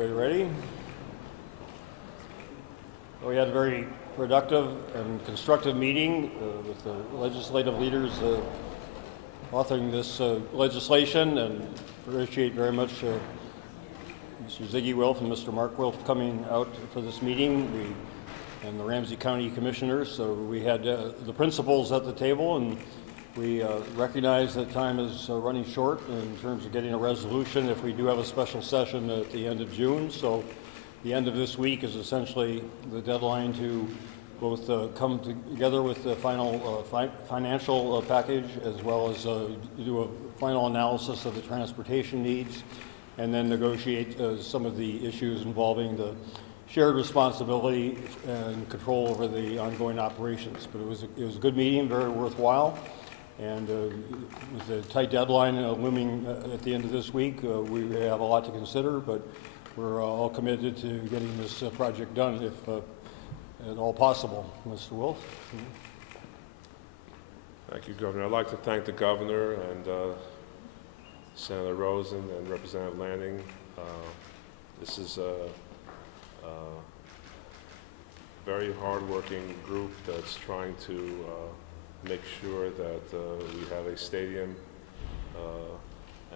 Everybody ready? We had a very productive and constructive meeting with the legislative leaders authoring this legislation, and appreciate very much Mr. Zygi Wilf and Mr. Mark Wilf coming out for this meeting, and the Ramsey County Commissioners. So we had the principals at the table, and we recognize that time is running short in terms of getting a resolution if we do have a special session at the end of June. So the end of this week is essentially the deadline to both come together with the final financial package, as well as do a final analysis of the transportation needs, and then negotiate some of the issues involving the shared responsibility and control over the ongoing operations. But it was a good meeting, very worthwhile. And with the tight deadline looming at the end of this week, we have a lot to consider, but we're all committed to getting this project done if at all possible. Mr. Wilf? Thank you, Governor. I'd like to thank the Governor and Senator Rosen and Representative Lanning. This is a very hard-working group that's trying to make sure that we have a stadium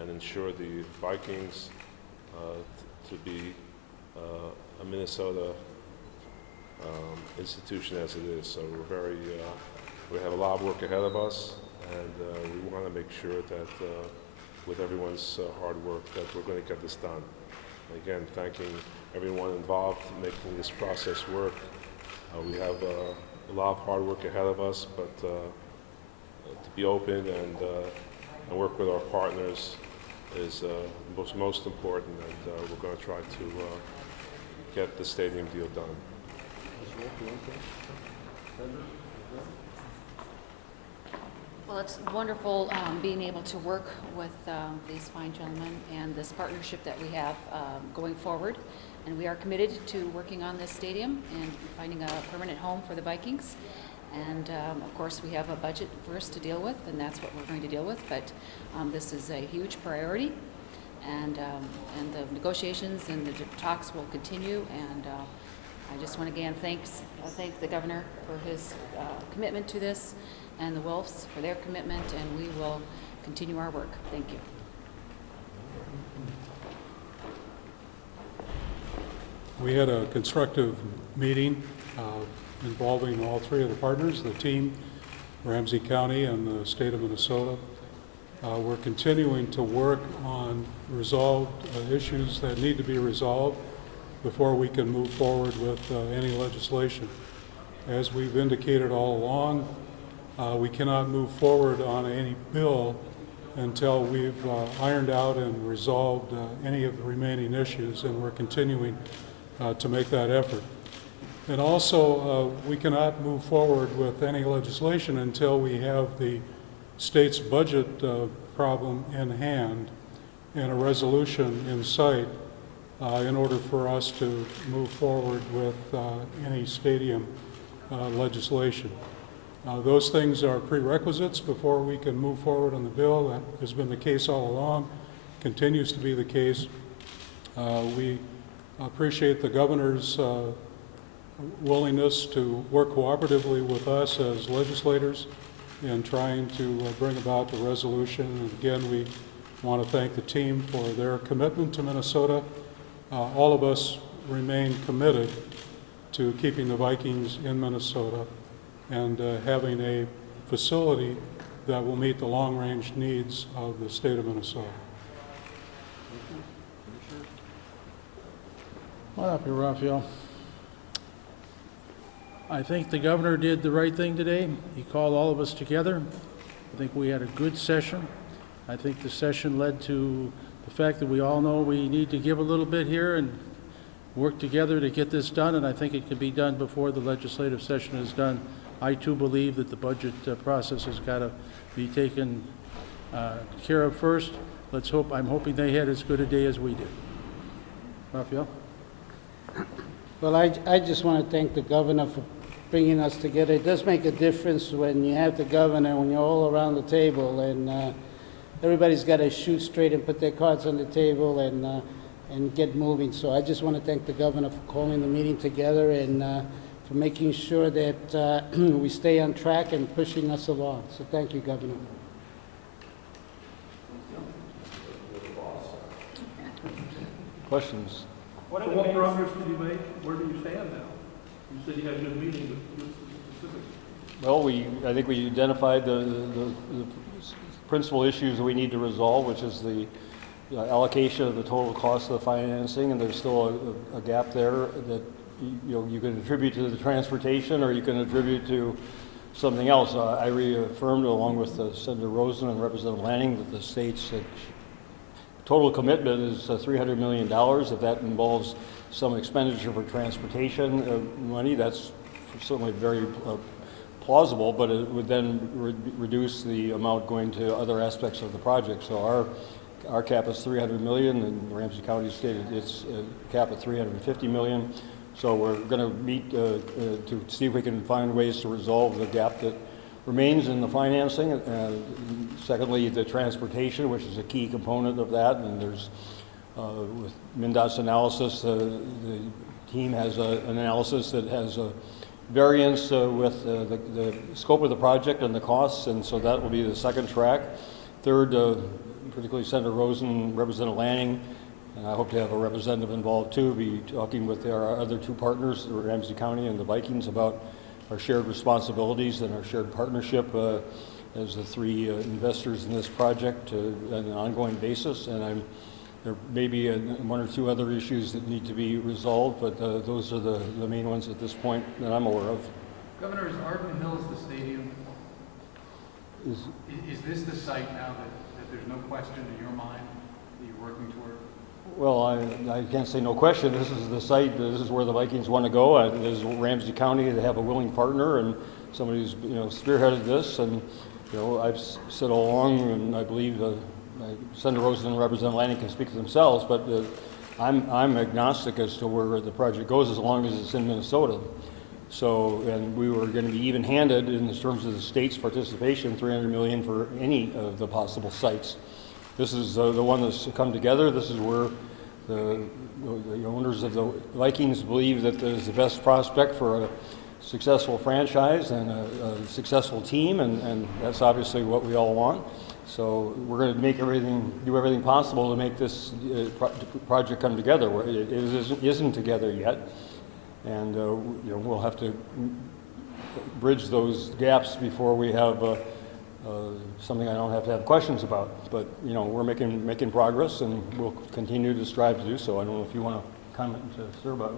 and ensure the Vikings to be a Minnesota institution as it is. So we have a lot of work ahead of us, and we want to make sure that with everyone's hard work that we're going to get this done. Again, thanking everyone involved in making this process work. We have a lot of hard work ahead of us, but to be open and work with our partners is most important, and we're going to try to get the stadium deal done. Well, it's wonderful being able to work with these fine gentlemen and this partnership that we have going forward. And we are committed to working on this stadium and finding a permanent home for the Vikings. And of course, we have a budget first to deal with, and that's what we're going to deal with. But this is a huge priority, and the negotiations and the talks will continue. And I just want to again thank the Governor for his commitment to this, and the Wilfs for their commitment, and we will continue our work. Thank you. We had a constructive meeting involving all three of the partners, the team, Ramsey County, and the state of Minnesota. We're continuing to work on resolved issues that need to be resolved before we can move forward with any legislation. As we've indicated all along, we cannot move forward on any bill until we've ironed out and resolved any of the remaining issues, and we're continuing to make that effort. And also, we cannot move forward with any legislation until we have the state's budget problem in hand and a resolution in sight in order for us to move forward with any stadium legislation. Those things are prerequisites before we can move forward on the bill. That has been the case all along, continues to be the case. We appreciate the Governor's willingness to work cooperatively with us as legislators in trying to bring about the resolution. And again, we want to thank the team for their commitment to Minnesota. All of us remain committed to keeping the Vikings in Minnesota and having a facility that will meet the long-range needs of the state of Minnesota. What up here, Raphael? I think the Governor did the right thing today. He called all of us together. I think we had a good session. I think the session led to the fact that we all know we need to give a little bit here and work together to get this done, and I think it can be done before the legislative session is done. I too believe that the budget process has got to be taken care of first. Let's hope. I'm hoping they had as good a day as we did. Raphael? Well, I just want to thank the Governor for bringing us together. It does make a difference when you have the Governor, when you're all around the table, and everybody's got to shoot straight and put their cards on the table, and get moving. So I just want to thank the governor for calling the meeting together and for making sure that we stay on track and pushing us along. So thank you, Governor. Questions? What progress did you make? Where do you stand now? You said you had a good meeting, but give us the specifics. Well, I think we identified the principal issues that we need to resolve, which is the allocation of the total cost of the financing, and there's still a gap there that you can attribute to the transportation, or you can attribute to something else. I reaffirmed, along with Senator Rosen and Representative Lanning, that the state's total commitment is $300 million. If that involves some expenditure for transportation money, that's certainly very plausible, but it would then reduce the amount going to other aspects of the project. So our cap is $300 million, and Ramsey County stated its cap at $350 million. So we're going to meet to see if we can find ways to resolve the gap that remains in the financing. Secondly, the transportation, which is a key component of that, and there's with MnDOT's analysis, the team has an analysis that has a variance with the scope of the project and the costs, and so that will be the second track. Third, particularly Senator Rosen, Representative Lanning, and I hope to have a representative involved too, be talking with our other two partners, Ramsey County and the Vikings, about our shared responsibilities and our shared partnership as the three investors in this project on an ongoing basis. And there may be one or two other issues that need to be resolved, but those are the main ones at this point that I'm aware of. Governor, is Arden Hills the stadium? Is this the site now that there's no question in your mind that you're working toward? Well, I can't say no question. This is the site. This is where the Vikings want to go. There's Ramsey County. They have a willing partner and somebody who's spearheaded this. And I've said all along, and I believe Senator Rosen and Representative Lanning can speak for themselves. But I'm agnostic as to where the project goes, as long as it's in Minnesota. So, and we were going to be even-handed in terms of the state's participation, $300 million for any of the possible sites. This is the one that's come together. This is where the owners of the Vikings believe that there's the best prospect for a successful franchise and a successful team, and that's obviously what we all want. So we're going to do everything possible to make this project come together. It isn't together yet, and we'll have to bridge those gaps before we have something I don't have to have questions about. But we're making progress, and we'll continue to strive to do so. I don't know if you want to comment, sir, about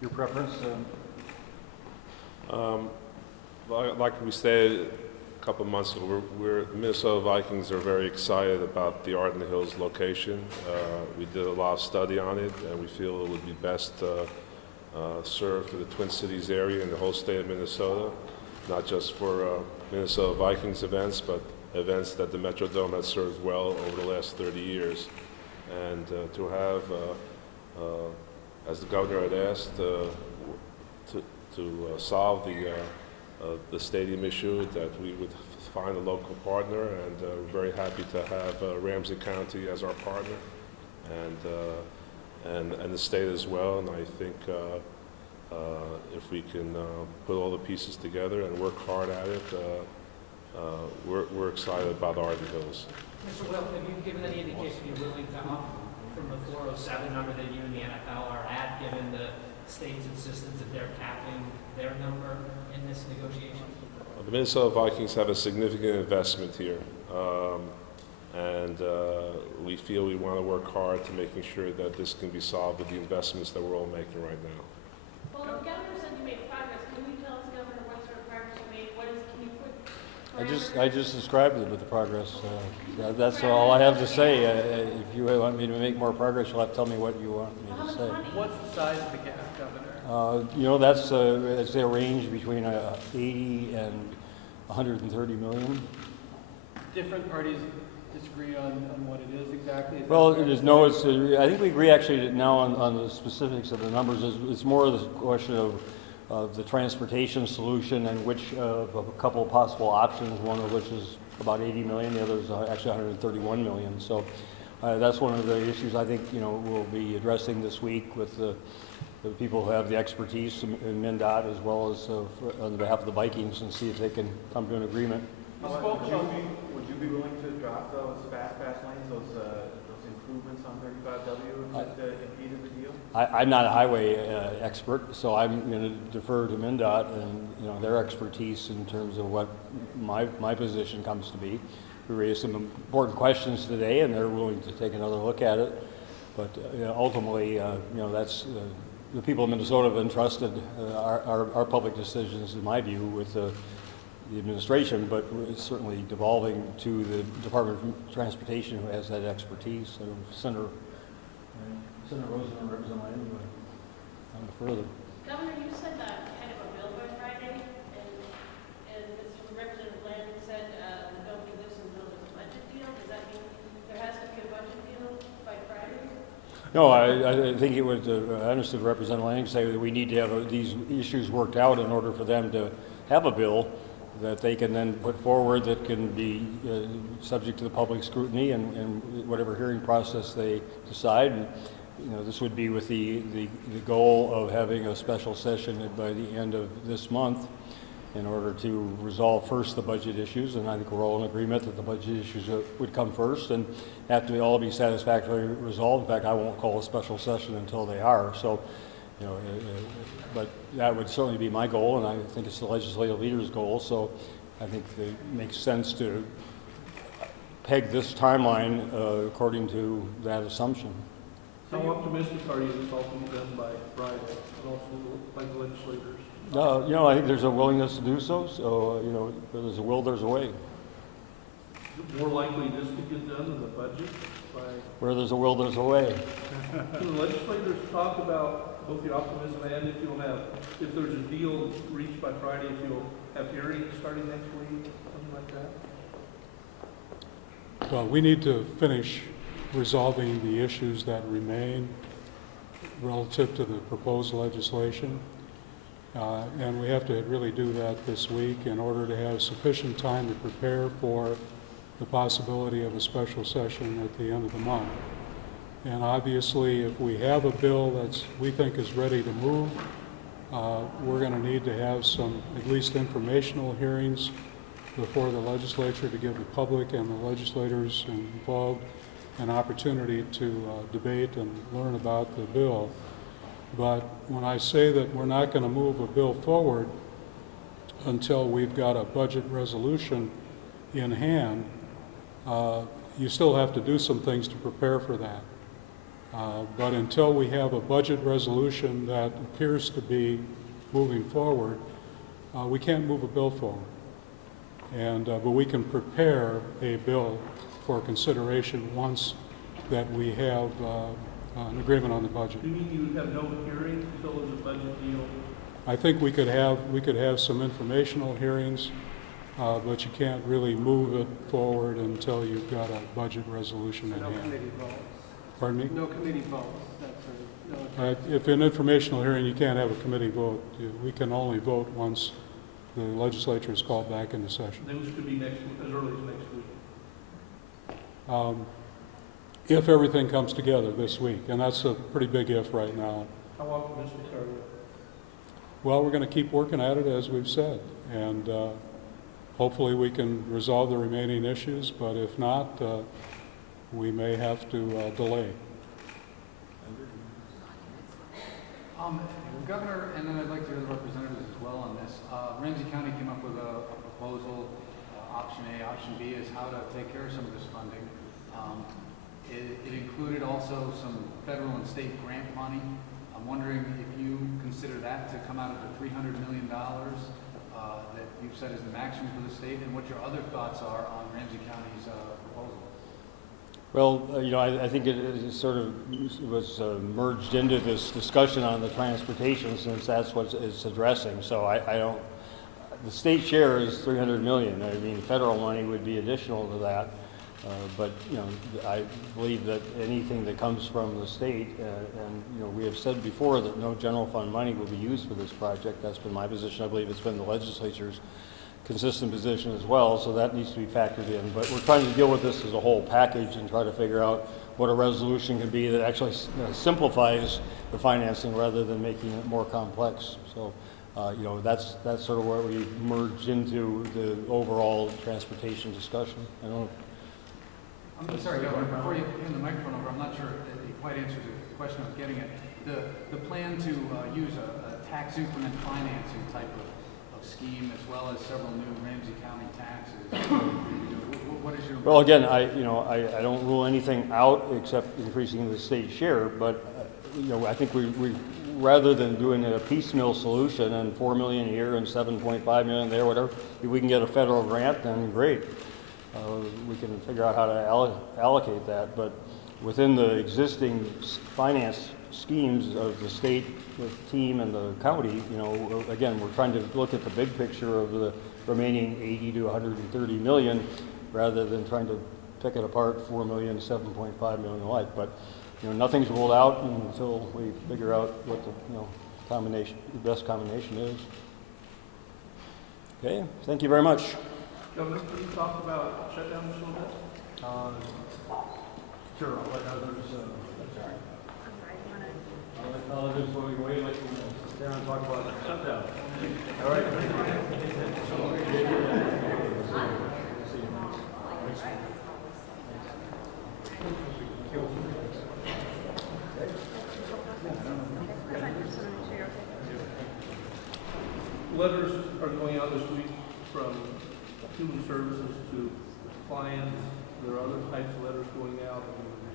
your preference. Like we said a couple of months ago, the Minnesota Vikings are very excited about the Arden Hills location. We did a lot of study on it, and we feel it would be best served for the Twin Cities area and the whole state of Minnesota, not just for Minnesota Vikings events, but events that the Metrodome has served well over the last 30 years. And to have, as the governor had asked, to solve the stadium issue, that we would find a local partner, and we're very happy to have Ramsey County as our partner, and the state as well. And I think if we can put all the pieces together and work hard at it, we're excited about Arden Hills. Mr. Wilf, have you given any indication you're willing to up from the 407 number that you and the NFL are at, given the state's insistence that they're capping their number in this negotiation? The Minnesota Vikings have a significant investment here, and we feel we want to work hard to making sure that this can be solved with the investments that we're all making right now. Well, the governor said you made progress. Can you tell us, Governor, what sort of progress you made? Can you put I just described it with the progress. That's all I have to say. If you want me to make more progress, you'll have to tell me what you want me to say. What's the size of the gap, Governor? That's I'd say a range between 80 and 130 million. Different parties disagree on what it is exactly? Well, I think we agree actually now on the specifics of the numbers. It's more of the question of the transportation solution, and which of a couple of possible options, one of which is about 80 million, the other is actually 131 million. So That's one of the issues I think, you know, we'll be addressing this week with the people who have the expertise in MnDOT as well as on behalf of the Vikings, and see if they can come to an agreement. Would you be willing to drop those fast lanes, those improvements on 35W if it impeded the deal? I'm not a highway expert, so I'm going to defer to MnDOT and, you know, their expertise in terms of what my position comes to be. We raised some important questions today, and they're willing to take another look at it. But ultimately, you know, that's the people of Minnesota have entrusted our public decisions, in my view, with the administration, but it's certainly devolving to the Department of Transportation, who has that expertise. And Senator Rosen and Representative Lanning on further. Governor, you said kind of a bill by Friday, and Mr. Representative Lanning said don't do this until there's a budget deal. Does that mean there has to be a budget deal by Friday? No, I think it would, I understood Representative Lanning say that we need to have these issues worked out in order for them to have a bill that they can then put forward that can be subject to the public scrutiny and whatever hearing process they decide. And, you know, this would be with the goal of having a special session by the end of this month in order to resolve first the budget issues. And I think we're all in agreement that the budget issues would come first and have to all be satisfactorily resolved. In fact, I won't call a special session until they are. So, you know, but that would certainly be my goal, and I think it's the legislative leader's goal. So I think it makes sense to peg this timeline according to that assumption. How optimistic are you this all can be done by Friday, and also like the legislators? You know, I think there's a willingness to do so. So, you know, where there's a will, there's a way. Is it more likely this to get done than the budget? Where there's a will, there's a way. Do the legislators talk about both the optimism and if there's a deal reached by Friday, if you'll have hearings starting next week, something like that? Well, we need to finish resolving the issues that remain relative to the proposed legislation. And we have to really do that this week in order to have sufficient time to prepare for the possibility of a special session at the end of the month. And obviously, if we have a bill that we think is ready to move, we're going to need to have some at least informational hearings before the legislature to give the public and the legislators involved an opportunity to debate and learn about the bill. But when I say that we're not going to move a bill forward until we've got a budget resolution in hand, you still have to do some things to prepare for that. But until we have a budget resolution that appears to be moving forward, we can't move a bill forward. But we can prepare a bill for consideration once that we have an agreement on the budget. Do you mean you would have no hearings until there's a budget deal? I think we could have some informational hearings, but you can't really move it forward until you've got a budget resolution in hand. No committee votes. Pardon me? No committee votes. That's If an informational hearing, you can't have a committee vote. We can only vote once the legislature is called back into session. Those could be next, as early as next week. If everything comes together this week, and that's a pretty big if right now. How optimistic are you? Well, we're going to keep working at it, as we've said, and hopefully we can resolve the remaining issues, but if not, we may have to delay. Governor, and then I'd like to hear the representatives as well on this. Ramsey County came up with a proposal, option A, option B is how to take care of some of this funding. It included also some federal and state grant money. I'm wondering if you consider that to come out of the $300 million that you've said is the maximum for the state, and what your other thoughts are on Ramsey County's proposal. Well, you know, I think it sort of was merged into this discussion on the transportation, since that's what it's addressing. So I don't, the state share is $300 million. I mean, federal money would be additional to that. But, you know, I believe that anything that comes from the state, and, you know, we have said before that no general fund money will be used for this project. That's been my position. I believe it's been the legislature's consistent position as well, so that needs to be factored in. But we're trying to deal with this as a whole package and try to figure out what a resolution can be that actually simplifies the financing rather than making it more complex. So, you know, that's sort of where we merge into the overall transportation discussion. I don't. I'm sorry, Governor, before you hand the microphone over, I'm not sure that you quite answered the question I was getting at. The plan to use a tax increment financing type of scheme, as well as several new Ramsey County taxes. What is your... Well, again, I don't rule anything out except increasing the state share, but you know, I think we rather than doing a piecemeal solution and $4 million here and $7.5 million there, whatever, if we can get a federal grant, then great. We can figure out how to allocate that, but within the existing finance schemes of the state, the team, and the county, you know, again, we're trying to look at the big picture of the remaining 80 to 130 million, rather than trying to pick it apart, 4 million, 7.5 million alike. But you know, nothing's ruled out until we figure out what the combination, the best combination is. Okay, thank you very much. Governor, can you talk about shutdown just a little bit? Sure, I'll let others. I'll let others while we wait, like sit down and talk about the shutdown. All right. Letters are going out this week from Human Services to clients. There are other types of letters going out.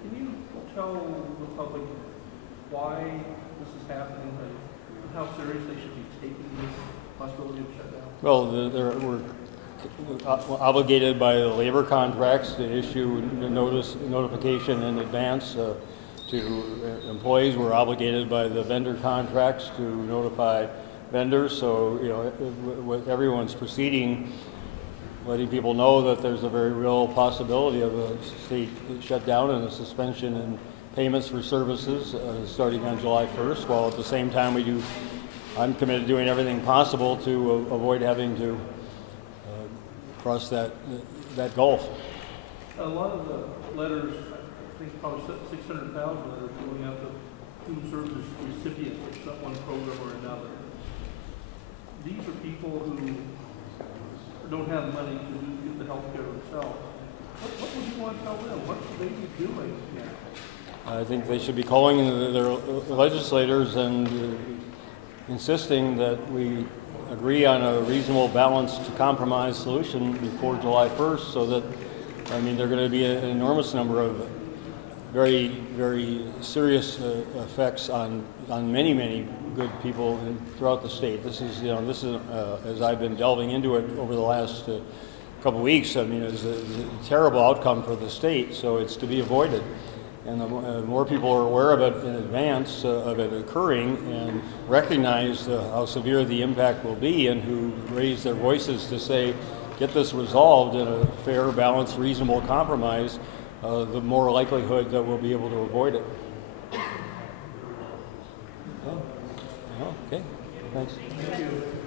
Can you tell the public why this is happening and how serious they should be taking this possibility of shutdown? Well, we're obligated by the labor contracts to issue notification in advance to employees. We're obligated by the vendor contracts to notify vendors. So, you know, with everyone's proceeding, letting people know that there's a very real possibility of a state shutdown and a suspension in payments for services starting on July 1st, while at the same time I'm committed to doing everything possible to avoid having to cross that gulf. A lot of the letters, I think probably 600,000 letters going out to Human Services recipients of one program or another. These are people who don't have money to get the health care themselves. What would you want to tell them? What should they be doing now? I think they should be calling their legislators and insisting that we agree on a reasonable, balanced, compromise solution before July 1st, so that, I mean, there are going to be an enormous number of very, very serious effects on many, many good people throughout the state. This is, as I've been delving into it over the last couple of weeks, I mean, it's a terrible outcome for the state, so it's to be avoided. And the more people are aware of it in advance of it occurring and recognize how severe the impact will be, and who raise their voices to say, get this resolved in a fair, balanced, reasonable compromise, the more likelihood that we'll be able to avoid it. Okay, thanks. Thank you.